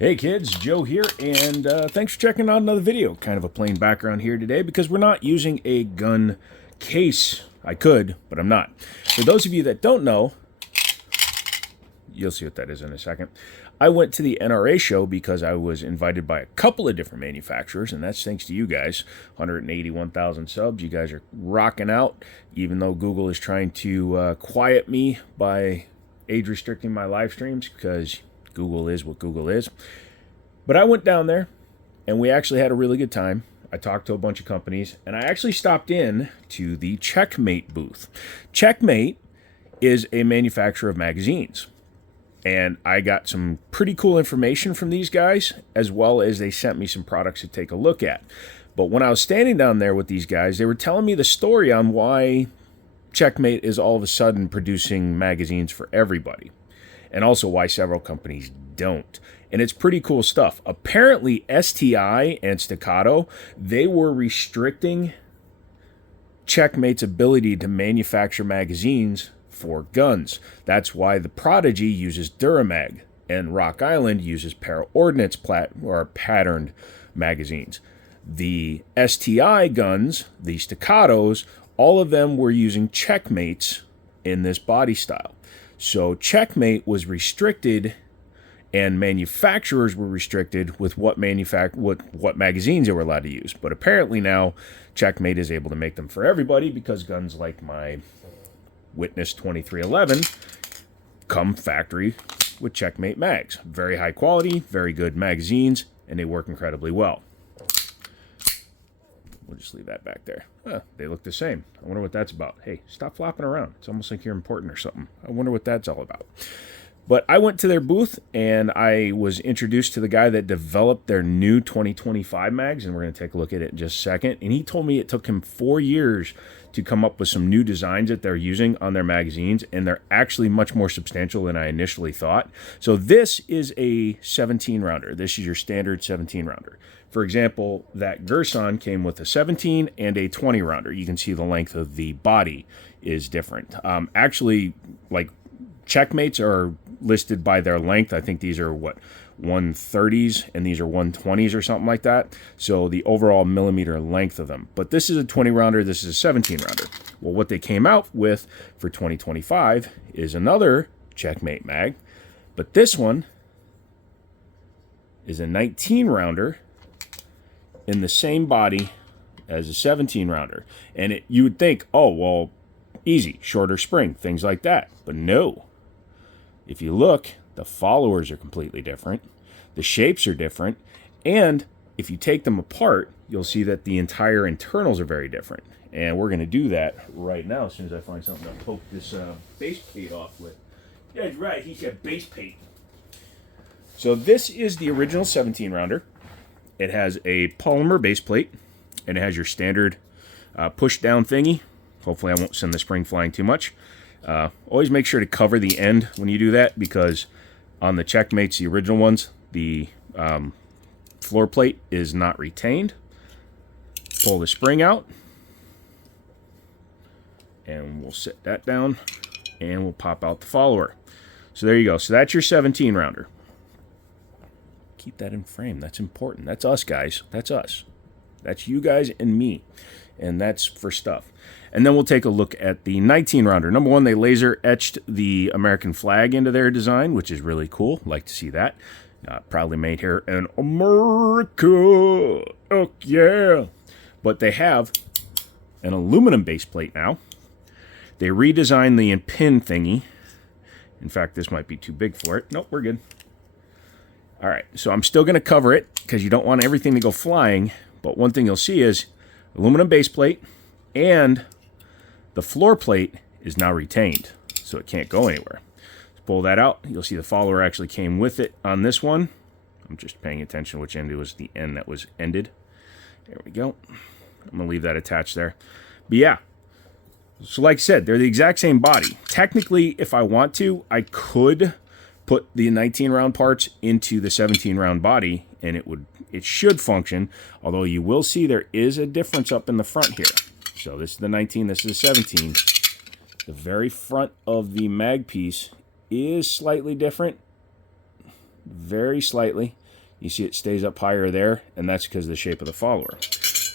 Hey kids, Joe here, and thanks for checking out another video. Kind of a plain background here today because we're not using a gun case. I could, but I'm not. For those of you that don't know, you'll see what that is in a second. I went to the NRA show because I was invited by a couple of different manufacturers, and that's thanks to you guys. 181,000 subs. You guys are rocking out, even though Google is trying to quiet me by age restricting my live streams because Google is what Google is. But I went down there and we actually had a really good time. I talked to a bunch of companies and I actually stopped in to the Checkmate booth. Checkmate is a manufacturer of magazines. And I got some pretty cool information from these guys, as well as they sent me some products to take a look at. But when I was standing down there with these guys, they were telling me the story on why Checkmate is all of a sudden producing magazines for everybody. And also why several companies don't. And it's pretty cool stuff. Apparently, STI and Staccato, they were restricting Checkmate's ability to manufacture magazines for guns. That's why the Prodigy uses Duramag and Rock Island uses Para-Ordnance patterned magazines. The STI guns, the Staccatos, all of them were using Checkmates in this body style. So Checkmate was restricted and manufacturers were restricted with what magazines they were allowed to use. But apparently now Checkmate is able to make them for everybody because guns like my Witness 2311 come factory with Checkmate mags. Very high quality, very good magazines, and they work incredibly well. We'll just leave that back there. They look the same. I wonder what that's about. Hey, stop flopping around. It's almost like you're important or something. I wonder what that's all about. But I went to their booth, and I was introduced to the guy that developed their new 2025 mags, and we're going to take a look at it in just a second. And he told me it took him 4 years to come up with some new designs that they're using on their magazines, and they're actually much more substantial than I initially thought. So this is a 17-rounder. This is your standard 17-rounder. For example, that Gerson came with a 17 and a 20-rounder. You can see the length of the body is different. Actually, like Checkmates are listed by their length. I think these are 130s and these are 120s or something like that. So the overall millimeter length of them. But this is a 20-rounder. This is a 17-rounder. Well, what they came out with for 2025 is another Checkmate mag. But this one is a 19-rounder in the same body as a 17-rounder. And you would think, oh, well, easy, shorter spring, things like that. But no. If you look, the followers are completely different. The shapes are different. And if you take them apart, you'll see that the entire internals are very different. And we're going to do that right now as soon as I find something to poke this base plate off with. Yeah, that's right. He said base plate. So this is the original 17-rounder. It has a polymer base plate, and it has your standard push-down thingy. Hopefully I won't send the spring flying too much. Always make sure to cover the end when you do that, because on the Checkmates, the original ones, the floor plate is not retained. Pull the spring out, and we'll set that down, and we'll pop out the follower. So there you go. So that's your 17-rounder. Keep that in frame. That's important. That's us, guys. That's us. That's you guys and me. And that's for stuff. And then we'll take a look at the 19-rounder. Number one, they laser etched the American flag into their design, which is really cool. Like to see that. Proudly made here in America. Oh, yeah. But they have an aluminum base plate now. They redesigned the pin thingy. In fact, this might be too big for it. Nope, we're good. All right, so I'm still going to cover it because you don't want everything to go flying. But one thing you'll see is aluminum base plate, and the floor plate is now retained, so it can't go anywhere. Let's pull that out. You'll see the follower actually came with it on this one. I'm just paying attention which end it was, the end that was ended. There we go. I'm going to leave that attached there. But yeah, so like I said, they're the exact same body. Technically, if I want to, I could put the 19-round parts into the 17-round body, and it should function, although you will see there is a difference up in the front here. So this is the 19, this is the 17. The very front of the mag piece is slightly different, very slightly, You see it stays up higher there, and that's because of the shape of the follower.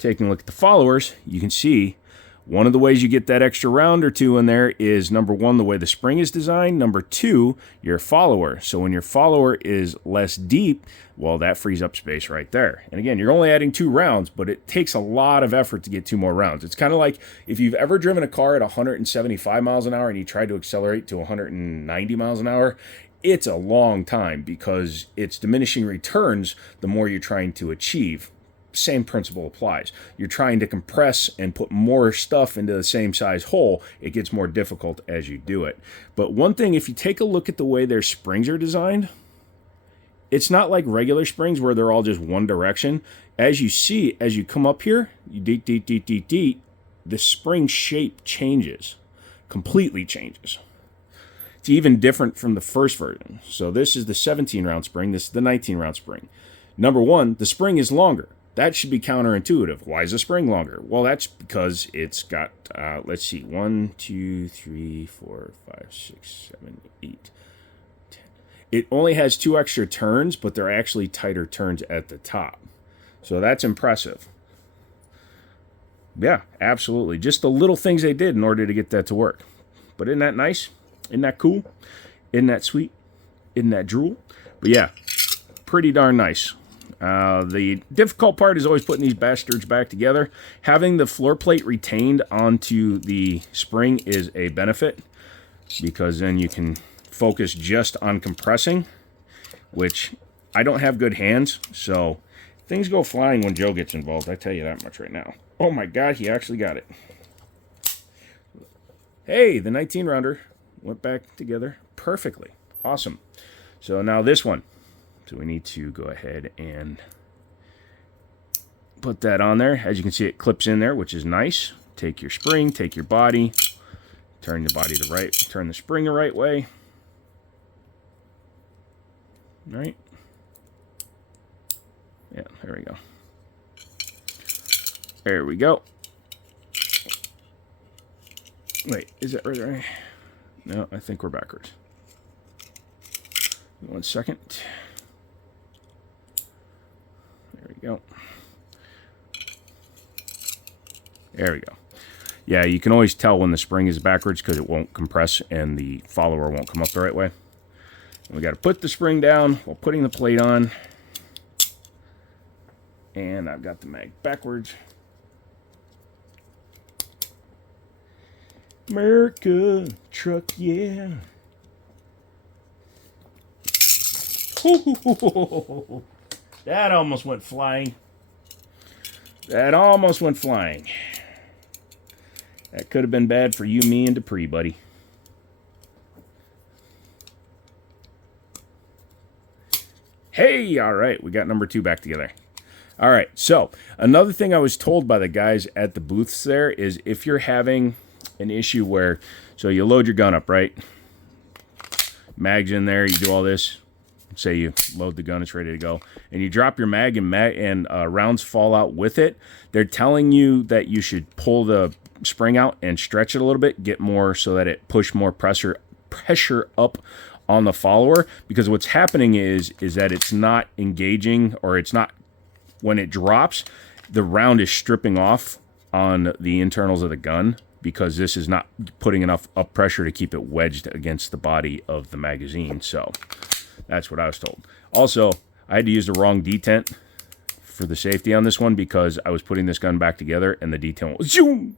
Taking a look at the followers, you can see one of the ways you get that extra round or two in there is, number one, the way the spring is designed. Number two, your follower. So when your follower is less deep, well, that frees up space right there. And again, you're only adding 2 rounds, but it takes a lot of effort to get 2 more rounds. It's kind of like if you've ever driven a car at 175 miles an hour and you try to accelerate to 190 miles an hour, it's a long time because it's diminishing returns the more you're trying to achieve. Same principle applies. You're trying to compress and put more stuff into the same size hole. It gets more difficult as you do it. But one thing, if you take a look at the way their springs are designed, it's not like regular springs where they're all just one direction. As you see, as you come up here, you deet, the spring shape changes, completely changes. It's even different from the first version. So this is the 17-round spring. This is the 19-round spring. Number one, the spring is longer. That should be counterintuitive. Why is the spring longer? Well, that's because it's got, let's see, 1, 2, 3, 4, 5, 6, 7, 8, 10. It only has 2 extra turns, but they're actually tighter turns at the top. So that's impressive. Yeah, absolutely. Just the little things they did in order to get that to work. But isn't that nice? Isn't that cool? Isn't that sweet? Isn't that drool? But yeah, pretty darn nice. The difficult part is always putting these bastards back together. Having the floor plate retained onto the spring is a benefit because then you can focus just on compressing, which I don't have good hands, so things go flying when Joe gets involved. I tell you that much right now. Oh my God, he actually got it. Hey, the 19-rounder went back together perfectly. Awesome. So now this one. So we need to go ahead and put that on there. As you can see, it clips in there, which is nice. Take your spring, take your body, turn the body the right, turn the spring the right way. Right? Yeah, there we go. There we go. Wait, is that right? No, I think we're backwards. 1 second. There we go. There we go. Yeah, you can always tell when the spring is backwards because it won't compress and the follower won't come up the right way. And we got to put the spring down while putting the plate on. And I've got the mag backwards. America truck, yeah. That almost went flying. That almost went flying. That could have been bad for you, me, and Dupree, buddy. Hey, all right, we got number 2 back together. All right, so another thing I was told by the guys at the booths there is if you're having an issue where, so you load your gun up, right? Mag's in there, you do all this. Say you load the gun, it's ready to go, and you drop your mag and rounds fall out with it. They're telling you that you should pull the spring out and stretch it a little bit, get more so that it push more pressure up on the follower, because what's happening is that it's not engaging, or it's not, when it drops, the round is stripping off on the internals of the gun because this is not putting enough up pressure to keep it wedged against the body of the magazine. So that's what I was told. Also, I had to use the wrong detent for the safety on this one because I was putting this gun back together and the detent was zoom.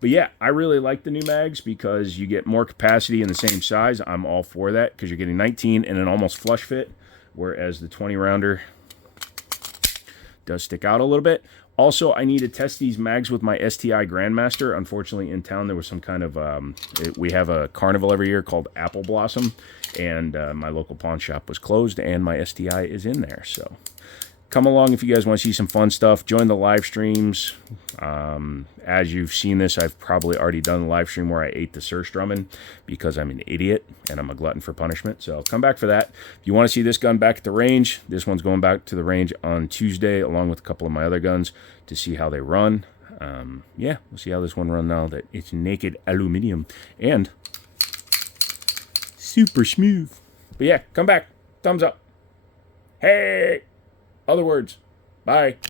But yeah, I really like the new mags because you get more capacity in the same size. I'm all for that because you're getting 19 in an almost flush fit, whereas the 20-rounder does stick out a little bit. Also, I need to test these mags with my STI Grandmaster. Unfortunately, in town, there was some kind of, we have a carnival every year called Apple Blossom, and my local pawn shop was closed, and my STI is in there. So come along if you guys want to see some fun stuff. Join the live streams. As you've seen this, I've probably already done the live stream where I ate the Surströmmen because I'm an idiot and I'm a glutton for punishment. So come back for that. If you want to see this gun back at the range, this one's going back to the range on Tuesday along with a couple of my other guns to see how they run. Yeah, we'll see how this one runs now that it's naked aluminum and super smooth. But yeah, come back. Thumbs up. Hey! Other words, bye.